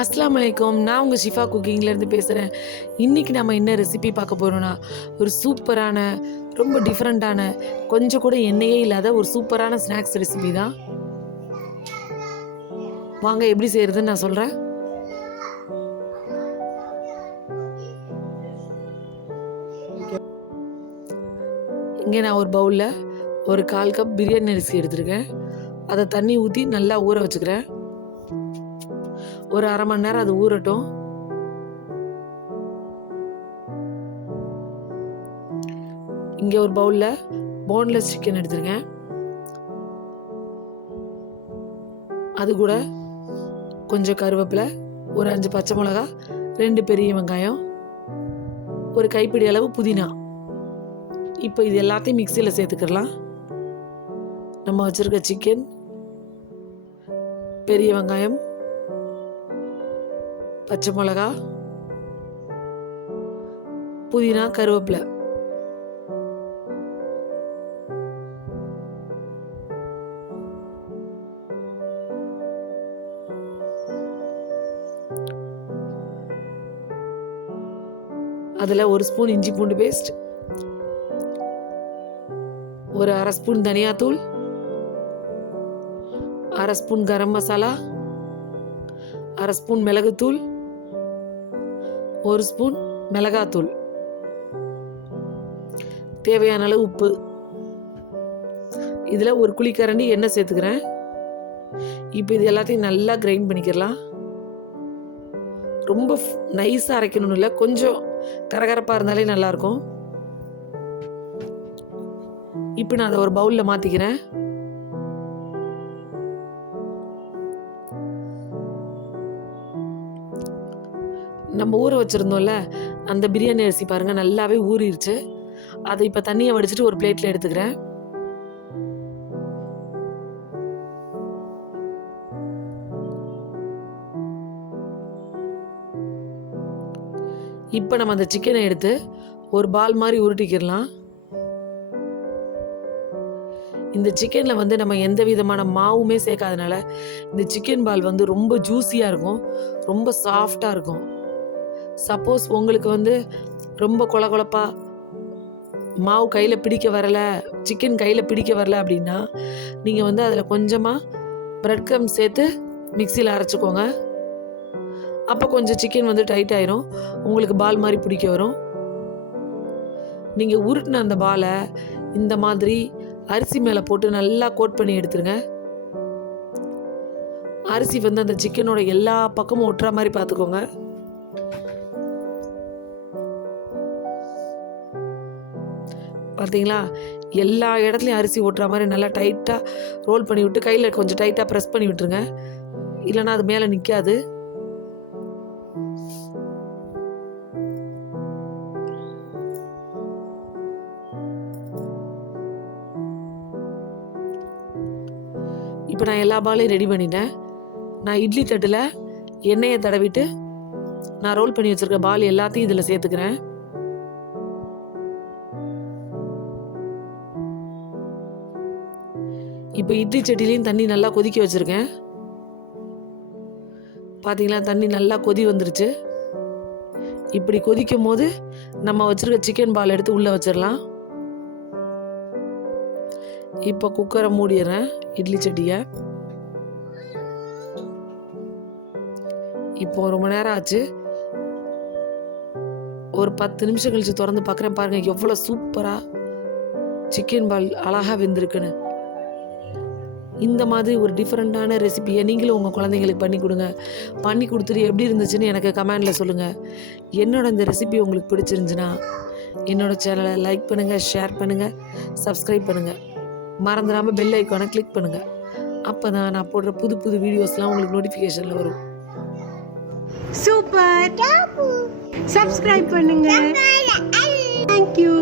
அஸ்ஸலாமு அலைக்கும். நான் உங்கள் ஷிஃபா குக்கிங்லேருந்து பேசுகிறேன். இன்றைக்கி நம்ம என்ன ரெசிபி பார்க்க போகிறோன்னா, ஒரு சூப்பரான, ரொம்ப டிஃப்ரெண்ட்டான, கொஞ்சம் கூட எண்ணெயே இல்லாத ஒரு சூப்பரான ஸ்நாக்ஸ் ரெசிபி தான். வாங்க எப்படி செய்கிறதுன்னு நான் சொல்கிறேன். இங்கே நான் ஒரு பவுலில் ஒரு 1/4 கப் பிரியாணி அரிசி எடுத்துருக்கேன். அதை தண்ணி ஊற்றி நல்லா ஊற வச்சுக்கிறேன். ஒரு 1/2 மணி நேரம் அது ஊறட்டும். இங்கே ஒரு பவுலில் போன்லெஸ் சிக்கன் எடுத்துருக்கேன். அது கூட கொஞ்சம் கருவேப்பிலை, ஒரு 5 பச்சை மிளகா, 2 பெரிய வெங்காயம், ஒரு கைப்பிடி அளவு புதினா. இப்போ இது எல்லாத்தையும் மிக்சியில் சேர்த்துக்கலாம். நம்ம வச்சுருக்க சிக்கன், பெரிய வெங்காயம், பச்சை மிளகா, புதினா, கருவேப்பிலை. அதில் 1 ஸ்பூன் இஞ்சி பூண்டு பேஸ்ட், ஒரு 1/2 ஸ்பூன் தனியாத்தூள், 1/2 ஸ்பூன் கரம் மசாலா, 1/2 ஸ்பூன் மிளகுத்தூள், 1 ஸ்பூன் மிளகாத்தூள், தேவையான அளவு உப்பு. இதில் 1 குழிக்கரண்டி எண்ணெய் சேர்த்துக்கிறேன். இப்போ இது எல்லாத்தையும் நல்லா கிரைண்ட் பண்ணிக்கலாம். ரொம்ப நைஸாக அரைக்கணும்னு இல்லை, கொஞ்சம் கரகரப்பாக இருந்தாலே நல்லாயிருக்கும். இப்போ நான் அதை ஒரு பவுலில் மாற்றிக்கிறேன். நம்ம ஊற வச்சுருந்தோம்ல அந்த பிரியாணி அரிசி பாருங்கள் நல்லாவே ஊறிடுச்சு. அதை இப்போ தண்ணியை வடிச்சிட்டு ஒரு பிளேட்டில் எடுத்துக்கிறேன். இப்போ நம்ம அந்த சிக்கனை எடுத்து ஒரு பால் மாதிரி உருட்டிக்கிடலாம். இந்த சிக்கனில் வந்து நம்ம எந்த விதமான மாவுமே சேர்க்காதனால இந்த சிக்கன் பால் வந்து ரொம்ப ஜூஸியாக இருக்கும், ரொம்ப சாஃப்டாக இருக்கும். சப்போஸ் உங்களுக்கு வந்து ரொம்ப கொழகொழப்பா மாவு கையில் பிடிக்க வரலை, சிக்கன் கையில் பிடிக்க வரல அப்படின்னா நீங்கள் வந்து அதில் கொஞ்சமாக பிரெட் க்ரம்ஸ் சேர்த்து மிக்சியில் அரைச்சிக்கோங்க. அப்போ கொஞ்சம் சிக்கன் வந்து டைட் ஆயிரும், உங்களுக்கு பால் மாதிரி பிடிக்க வரும். நீங்கள் உருட்டின அந்த பாலை இந்த மாதிரி அரிசி மேலே போட்டு நல்லா கோட் பண்ணி எடுத்துருங்க. அரிசி வந்து அந்த சிக்கனோட எல்லா பக்கமும் ஒட்டுற மாதிரி பார்த்துக்கோங்க. பார்த்தீங்களா, எல்லா இடத்துலையும் அரிசி ஒட்டுற மாதிரி நல்லா டைட்டாக ரோல் பண்ணி விட்டு கையில் கொஞ்சம் டைட்டாக ப்ரெஸ் பண்ணி விட்டுருங்க, இல்லைன்னா அது மேலே நிற்காது. இப்போ நான் எல்லா பாலையும் ரெடி பண்ணிட்டேன். நான் இட்லி தட்டில் எண்ணெயை தடவிட்டு நான் ரோல் பண்ணி வச்சுருக்க பால் எல்லாத்தையும் இதில் சேர்த்துக்கிறேன். இப்போ இட்லி சட்டிலையும் தண்ணி நல்லா கொதிக்க வச்சுருக்கேன். பார்த்தீங்களா, தண்ணி நல்லா கொதி வந்துருச்சு. இப்படி கொதிக்கும் போது நம்ம வச்சுருக்க சிக்கன் பால் எடுத்து உள்ளே வச்சிடலாம். இப்போ குக்கரை மூடிடுறேன், இட்லி சட்டியை. இப்போ ரொம்ப நேரம் ஆச்சு. ஒரு 10 நிமிஷம் கழிச்சு திறந்து பார்க்குறேன். பாருங்கள் எவ்வளோ சூப்பராக சிக்கன் பால் அழகாக வெந்திருக்குன்னு. இந்த மாதிரி ஒரு டிஃப்ரெண்ட்டான ரெசிபியை நீங்களும் உங்கள் குழந்தைங்களுக்கு பண்ணி கொடுங்க. பண்ணி கொடுத்துட்டு எப்படி இருந்துச்சுன்னு எனக்கு கமெண்டில் சொல்லுங்கள். என்னோட இந்த ரெசிபி உங்களுக்கு பிடிச்சிருந்துச்சுன்னா என்னோட சேனலை லைக் பண்ணுங்கள், ஷேர் பண்ணுங்கள், சப்ஸ்கிரைப் பண்ணுங்கள். மறந்துடாமல் பெல் ஐக்கானை கிளிக் பண்ணுங்கள். அப்போ தான் நான் போடுற புது புது வீடியோஸ்லாம் உங்களுக்கு நோட்டிஃபிகேஷனில் வரும். சூப்பர், சப்ஸ்கிரைப் பண்ணுங்க. தேங்க்யூ.